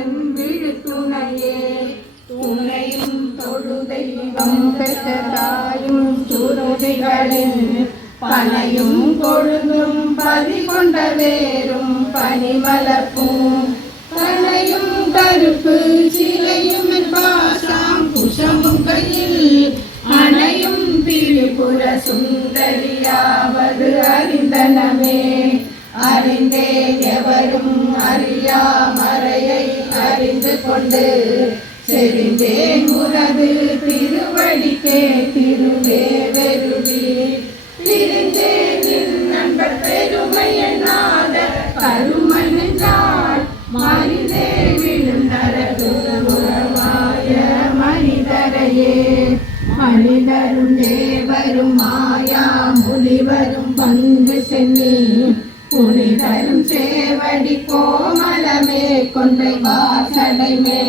தன் விழுத்துணையே துணையும் தொழுதெய்வம் பெற்ற தாயும் சுருதிகளில் பனையும் கொழுந்தும் பதிகொண்ட வேரும் பனிமலர்ப்பும் கனையும் கருப்பு சிலையும் பாசாம் குஷமும் கையில் அணையும் திரிபுர சுந்தரியாவது அறிந்தனமே அறிந்தே எவரும் அறியா மறையை அறிந்து கொண்டு செறிந்தேன் உனது திருவடிக்கே திருவே வெறுவி பிரிந்தேன் நண்பர் பெருமை எண்ணாத கருமன் என்றால் மனிதே விழுந்தரமாய மனிதரையே மனிதரும் தேவரும் மாயா முனிவரும் பங்கு சென்னி புனிதரும் சேவடி கோமலமே கொன்றை வாசடைமே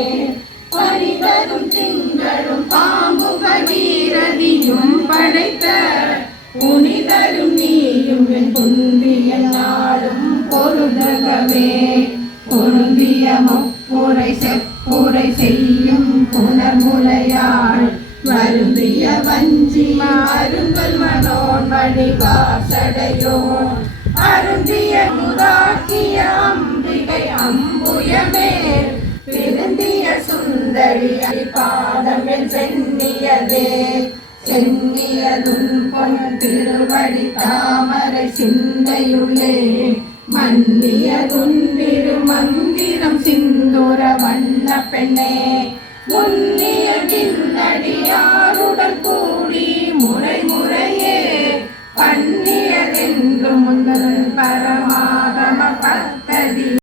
பனிதரும் திங்களும் பாம்புகள் வீரதியும் படைத்த புனிதரும் நீயும் என் புந்திய நாளும் பொருந்தகமே பொருந்திய முப்புரை செப்புரை செய்யும் புனர்முலையாள் வருந்திய வஞ்சி அருங்கல் மனோன் வடிவாசடையோ அருந்திய முராக்கிய அம்பிகை அம்புயமே திருந்திய சுந்தரி பாதம் என் சென்னியதே சென்னியதும் பொன் திருவடி தாமரை சிந்தையுள்ளே மன்னியதும் திரு மந்திரம் சிந்துர வண்ண பெண்ணே